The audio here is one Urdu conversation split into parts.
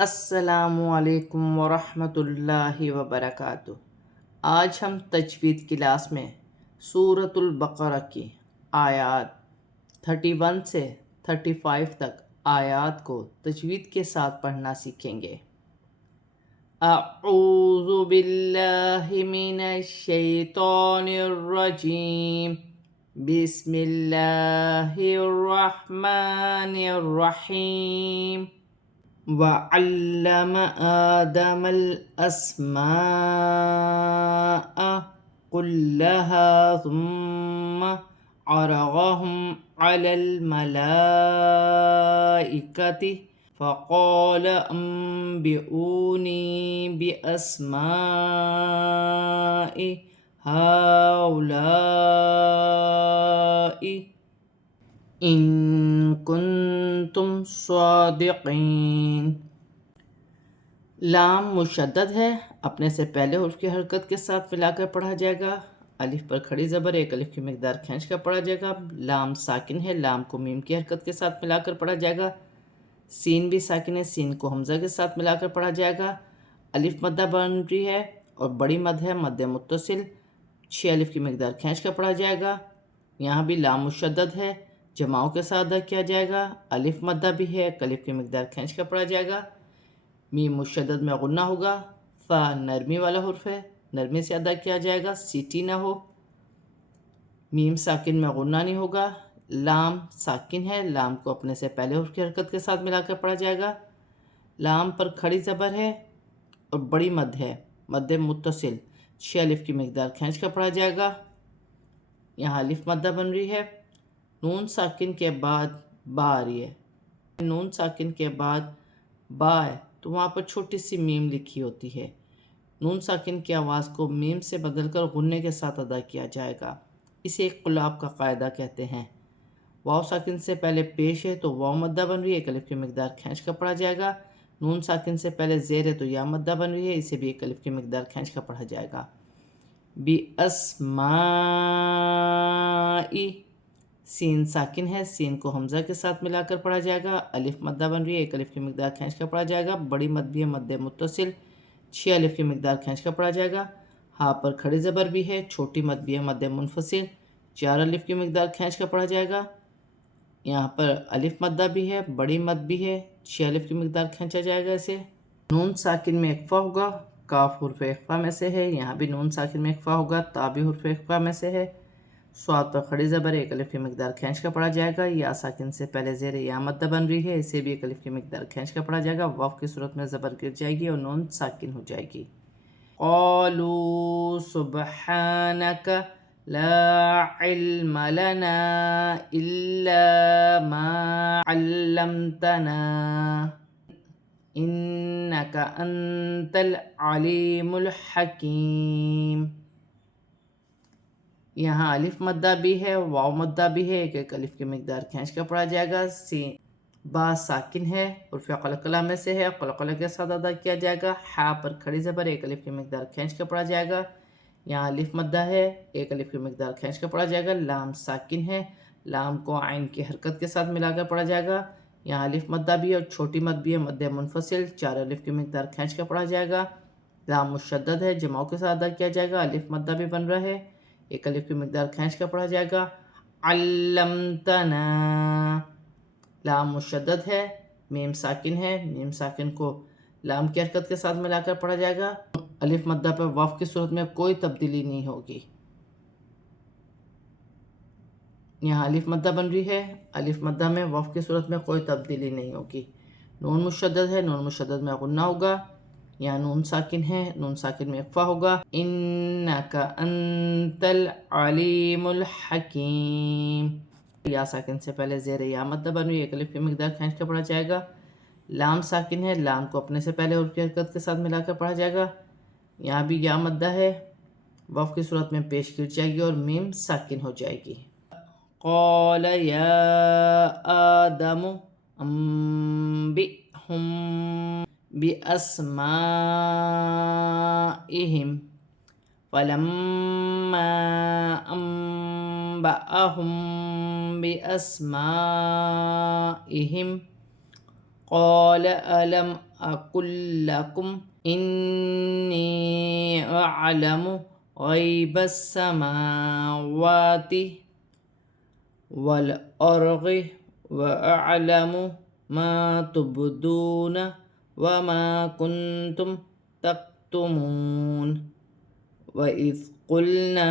السلام علیکم ورحمۃ اللہ وبرکاتہ۔ آج ہم تجوید کلاس میں سورۃ البقرہ کی آیات 31 سے 35 تک آیات کو تجوید کے ساتھ پڑھنا سیکھیں گے۔ اعوذ باللہ من الشیطان الرجیم، بسم اللہ الرحمن الرحیم۔ وَعَلَّمَ آدَمَ الْأَسْمَاءَ كُلَّهَا ثُمَّ عَرَضَهُمْ عَلَى الْمَلَائِكَةِ فَقَالَ أَنبِئُونِي بِأَسْمَاءِ هَؤُلَاءِ إِن کنتم صادقین۔ لام مشدد ہے، اپنے سے پہلے حرف کی حرکت کے ساتھ ملا کر پڑھا جائے گا۔ الف پر کھڑی زبر ایک الف کی مقدار کھینچ کر پڑھا جائے گا۔ لام ساکن ہے، لام کو میم کی حرکت کے ساتھ ملا کر پڑھا جائے گا۔ سین بھی ساکن ہے، سین کو حمزہ کے ساتھ ملا کر پڑھا جائے گا۔ الف مدہ بن رہی ہے اور بڑی مد ہے، مد متصل 6 الف کی مقدار کھینچ کر پڑھا جائے گا۔ یہاں بھی لام مشدد ہے، جماؤں کے ساتھ ادا کیا جائے گا۔ الف مدہ بھی ہے، ایک الف کی مقدار کھینچ کر پڑھا جائے گا۔ میم مشدد میں غنہ ہوگا۔ فا نرمی والا حرف ہے، نرمی سے ادا کیا جائے گا، سیٹی نہ ہو۔ میم ساکن میں غنہ نہیں ہوگا۔ لام ساکن ہے، لام کو اپنے سے پہلے حرف کی حرکت کے ساتھ ملا کر پڑھا جائے گا۔ لام پر کھڑی زبر ہے اور بڑی مد ہے، مد متصل 6 الف کی مقدار کھینچ کر پڑھا جائے گا۔ یہاں الف مدہ بن رہی ہے، نون ساکن کے بعد با آ رہی ہے۔ نون ساکن کے بعد با ہے تو وہاں پر چھوٹی سی میم لکھی ہوتی ہے۔ نون ساکن کی آواز کو میم سے بدل کر غنے کے ساتھ ادا کیا جائے گا، اسے ایک قلاب کا قاعدہ کہتے ہیں۔ واو ساکن سے پہلے پیش ہے تو واو مدہ بن رہی ہے، ایک الف کی مقدار کھینچ کر پڑھا جائے گا۔ نون ساکن سے پہلے زیر ہے تو یا مدہ بن رہی ہے، اسے بھی ایک الف کی مقدار کھینچ کر پڑھا جائے گا۔ بِأَسْمَاءِ، سین ساکن ہے، سین کو حمزہ کے ساتھ ملا کر پڑھا جائے گا۔ الف مدہ بن رہی ہے، ایک الف کی مقدار کھینچ کر پڑھا جائے گا۔ بڑی مد بھی ہے، مد متصل 6 الف کی مقدار کھینچ کر پڑھا جائے گا۔ ہاں پر کھڑی زبر بھی ہے، چھوٹی مد بھی ہے، مد منفصل 4 الف کی مقدار کھینچ کر پڑھا جائے گا۔ یہاں پر الف مدہ بھی ہے، بڑی مد بھی ہے، 6 الف کی مقدار کھینچا جائے گا اسے۔ نون ساکن میں اخفا ہوگا، کاف حرف اخفا میں سے ہے، یہاں بھی نون ساکن میں اخفا ہوگا، تا بھی حرف اخفا میں سے ہے۔ صاد پر کھڑی زبر ایک الف کی مقدار کھینچ کر پڑھا جائے گا۔ یا ساکن سے پہلے زیر یا مدہ بن رہی ہے، اسے بھی ایک الف کی مقدار کھینچ کر پڑھا جائے گا۔ واو کی صورت میں زبر گر جائے گی اور نون ساکن ہو جائے گی۔ قالوا سبحانک لا علم لنا الا ما علمتنا انک انت العلیم الحکیم۔ یہاں الف مدہ بھی ہے، واو مدہ بھی ہے، ایک ایک الف کی مقدار کھینچ کر پڑھا جائے گا۔ با ساکن ہے، حرف قلقلہ میں سے ہے، قلقلہ کے ساتھ ادا کیا جائے گا۔ ہا پر کھڑی زبر ایک الف کی مقدار کھینچ کر پڑھا جائے گا۔ یہاں الف مدہ ہے، ایک الف کی مقدار کھینچ کر پڑھا جائے گا۔ لام ساکن ہے، لام کو عین کی حرکت کے ساتھ ملا کر پڑھا جائے گا۔ یہاں الف مدہ بھی ہے اور چھوٹی مد بھی ہے، مد منفصل 4 الف کی مقدار کھینچ کر پڑھا جائے گا۔ لام مشدد ہے، جماؤں کے ساتھ ادا کیا جائے گا۔ الف مدہ بھی بن رہا ہے، ایک الف کی مقدار کھینچ کر پڑھا جائے گا۔ علمتنا، لام مشدد ہے، میم ساکن ہے، میم ساکن کو لام کی حرکت کے ساتھ ملا کر پڑھا جائے گا۔ الف مدہ پر واو کی صورت میں کوئی تبدیلی نہیں ہوگی۔ یہاں الف مدہ بن رہی ہے، الف مدہ میں واو کی صورت میں کوئی تبدیلی نہیں ہوگی۔ نون مشدد ہے، نون مشدد میں غنہ ہوگا۔ یہاں نون ساکن ہے، نون ساکن میں اخفا ہوگا۔ انک انت العلیم الحکیم، یا ساکن سے پہلے زیر یا مدہ بن رہی ہے، ایک الف کی مقدار کھینچ کر پڑھا جائے گا۔ لام ساکن ہے، لام کو اپنے سے پہلے حرف کی حرکت کے ساتھ ملا کر پڑھا جائے گا۔ یہاں بھی یا مدہ ہے، واو کی صورت میں پیش گر جائے گی اور میم ساکن ہو جائے گی۔ قال یا آدم انبئہم بِأَسْمَائِهِمْ فَلَمَّا أَنبَأَهُم بِأَسْمَائِهِمْ قَالَ أَلَمْ أقل لكم إني أعلم غيب السماوات والأرض وأعلم ما تبدون وما كنتم تكتمون وإذ قلنا.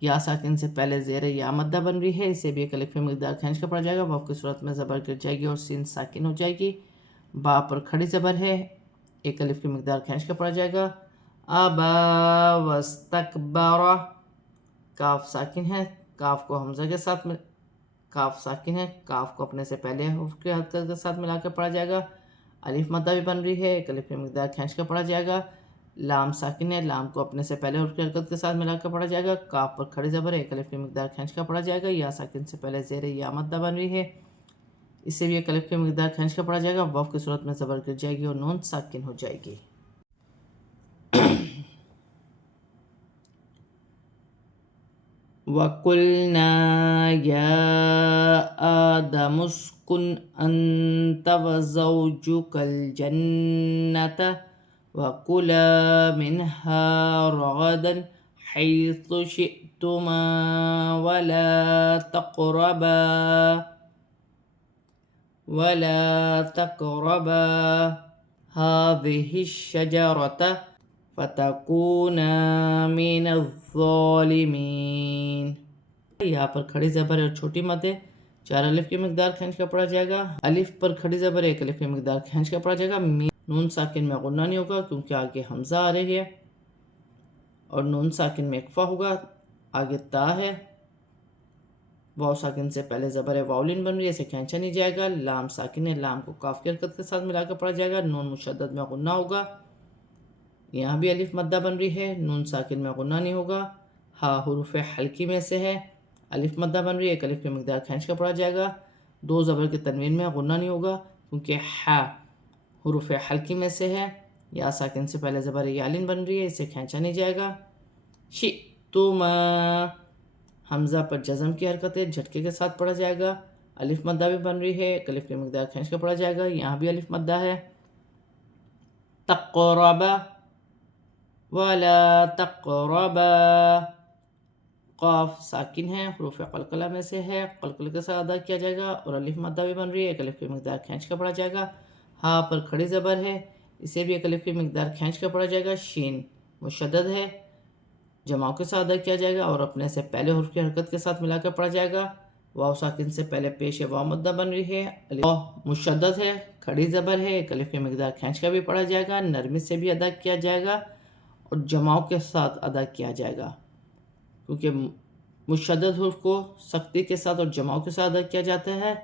یا ساکن سے پہلے زیر یا مدہ بن رہی ہے، اسے بھی ایک الف کی مقدار کھینچ کر پڑھا جائے گا، واو کی صورت میں زبر گر جائے گی اور سین ساکن ہو جائے گی۔ با پر کھڑی زبر ہے، ایک الف کی مقدار کھینچ کر پڑھا جائے گا، ابا واستکبر۔ کاف ساکن ہے، کاف کو حمزہ کے ساتھ کاف ساکن ہے، کاف کو اپنے سے پہلے حرف کی حرکت کے ساتھ ملا کر پڑھا جائے گا۔ الف مدہ بھی بن رہی ہے، ایک الف کی مقدار کھینچ کر پڑھا جائے گا۔ لام ساکن ہے، لام کو اپنے سے پہلے حرف کی حرکت کے ساتھ ملا کر پڑھا جائے گا۔ کاف پر کھڑی زبر ہے، ایک الف کی مقدار کھینچ کر پڑھا جائے گا۔ یا ساکن سے پہلے زیر یا مدہ بن رہی ہے، اسے بھی ایک الف کی مقدار کھینچ کر پڑھا جائے گا، واو کی صورت میں زبر گر جائے گی اور نون ساکن ہو جائے گی۔ وَقُلْنَا يَا آدَمُ اسْكُنْ أَنْتَ وَزَوْجُكَ الْجَنَّةَ وَكُلَا مِنْهَا رَغَدًا حَيْثُ شِئْتُمَا وَلَا تَقْرَبَا هَذِهِ الشَّجَرَةَ فَتَكُونَا مِنَ الظَّالِمِينَ۔ یہاں پر کھڑی زبر اور چھوٹی مد ہے، 4 الف کی مقدار کھینچ کر پڑھا جائے گا۔ الف پر کھڑی زبر 1 الف کی مقدار کھینچ کر پڑھا جائے گا۔ نون ساکن میں غنہ نہیں ہوگا کیونکہ آگے حمزہ آ رہی ہے، اور نون ساکن میں اکفا ہوگا، آگے تا ہے۔ واو ساکن سے پہلے زبر واولین بن رہی ہے، اسے کھینچا نہیں جائے گا۔ لام ساکن ہے، لام کو کاف کی حرکت کے ساتھ ملا کر پڑھا جائے گا، نون مشدد میں غنہ ہوگا۔ یہاں بھی الف مدہ بن رہی ہے، نون ساکن میں غنہ نہیں ہوگا۔ ہا حروف حلقی میں سے ہے، الف مدہ بن رہی ہے، ایک الف کی مقدار کھینچ کر پڑھا جائے گا، 2 زبر کے تنوین میں غنہ نہیں ہوگا کیونکہ ہا حروف حلقی میں سے ہے۔ یا ساکن سے پہلے زبر یالین بن رہی ہے، اسے کھینچا نہیں جائے گا۔ شئتما، حمزہ پر جزم کی حرکت ہے، جھٹکے کے ساتھ پڑھا جائے گا۔ الف مدہ بھی بن رہی ہے، ایک الف کی مقدار کھینچ کر پڑھا جائے گا، یہاں بھی الف مدہ ہے۔ تقربا ولا تقربا، قاف ساکن ہے، حروف قلقلہ میں سے ہے، قلقلہ کے ساتھ ادا کیا جائے گا، اور الف مدہ بھی بن رہی ہے، ایک الف کی مقدار کھینچ کر پڑھا جائے گا۔ ہا پر کھڑی زبر ہے، اسے بھی ایک الف کی مقدار کھینچ کر پڑھا جائے گا۔ شین مشدد ہے، جماؤں کے ساتھ ادا کیا جائے گا اور اپنے سے پہلے حرف کی حرکت کے ساتھ ملا کر پڑھا جائے گا۔ واو ساکن سے پہلے پیش واو مدہ بن رہی ہے، واو مشدد ہے، کھڑی زبر ہے، ایک الف کی مقدار کھینچ کر بھی پڑھا جائے گا، نرمی سے بھی ادا کیا جائے گا اور جماؤں کے ساتھ ادا کیا جائے گا، کیونکہ مشدد حرف کو سختی کے ساتھ اور جماؤں کے ساتھ ادا کیا جاتا ہے۔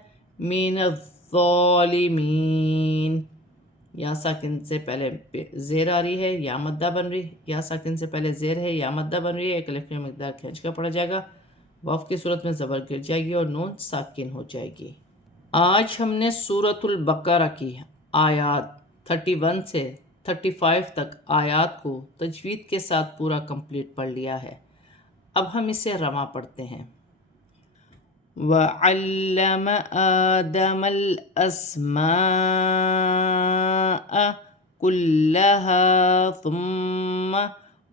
من الظالمین، یا ساکن سے پہلے زیر آ رہی ہے، یا مدہ بن رہی ہے، یا ساکن سے پہلے زیر ہے، یا مدہ بن رہی ہے، ایک الف کی مقدار کھینچ کر پڑھا جائے گا، واو کی صورت میں زبر گر جائے گی اور نون ساکن ہو جائے گی۔ آج ہم نے سورۃ البقرہ کی آیات 31 سے 35 تک آیات کو تجوید کے ساتھ پورا کمپلیٹ پڑھ لیا ہے، اب ہم اسے رواں پڑھتے ہیں۔ وَعَلَّمَ آدَمَ الْأَسْمَاءَ كُلَّهَا ثُمَّ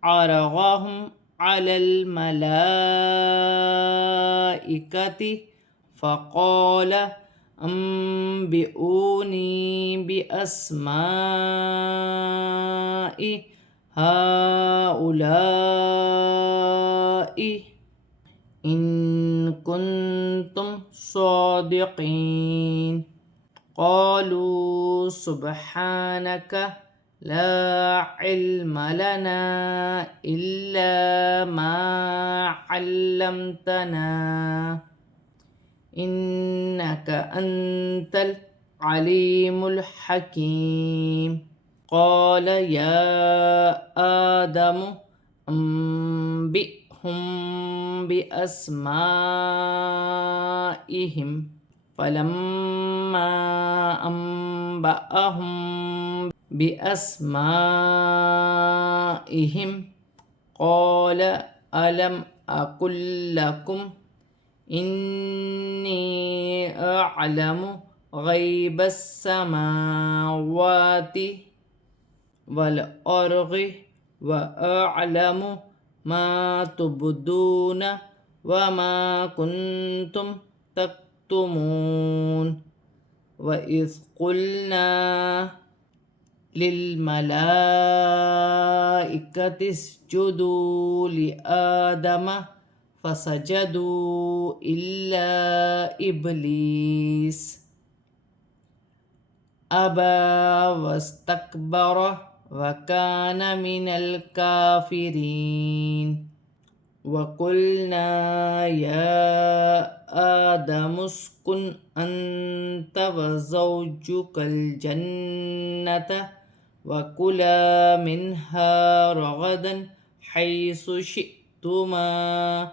عَرَضَهُمْ عَلَى الْمَلَائِكَةِ فَقَالَ أَنْبِئُونِي بِأَسْمَاءِ هَؤُلَاءِ إِن كُنتُمْ صَادِقِينَ قَالُوا سُبْحَانَكَ لَا عِلْمَ لَنَا إِلَّا مَا عَلَّمْتَنَا إِنَّكَ أَنْتَ الْعَلِيمُ الْحَكِيمُ قَالَ يَا آدَمُ أَنْبِئْهُمْ بِأَسْمَائِهِمْ فَلَمَّا أَنْبَأَهُمْ بِأَسْمَائِهِمْ قَالَ أَلَمْ أَقُلْ لَكُمْ إِنِّي أَعْلَمُ غَيْبَ السَّمَاوَاتِ وَالْأَرْضِ وَأَعْلَمُ مَا تُبْدُونَ وَمَا كُنْتُمْ تَكْتُمُونَ وَإِذْ قُلْنَا لِلْمَلَائِكَةِ اسْجُدُوا لِآدَمَ فسجدوا إلا إبليس أبى واستكبر وكان من الكافرين وقلنا يا آدم اسكن أنت وزوجك الجنة وكلا منها رغدا حيث شئتما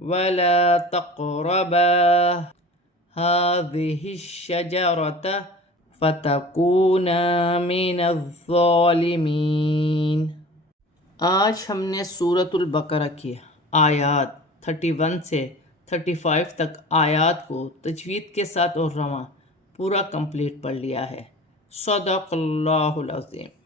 ولا تقربا هذه الشجرة فتكونا من الظالمين۔ آج ہم نے سورۃ البقرہ کی آیات 31 سے 35 تک آیات کو تجوید کے ساتھ اور رواں پورا کمپلیٹ پڑھ لیا ہے۔ صدق اللہ العظیم۔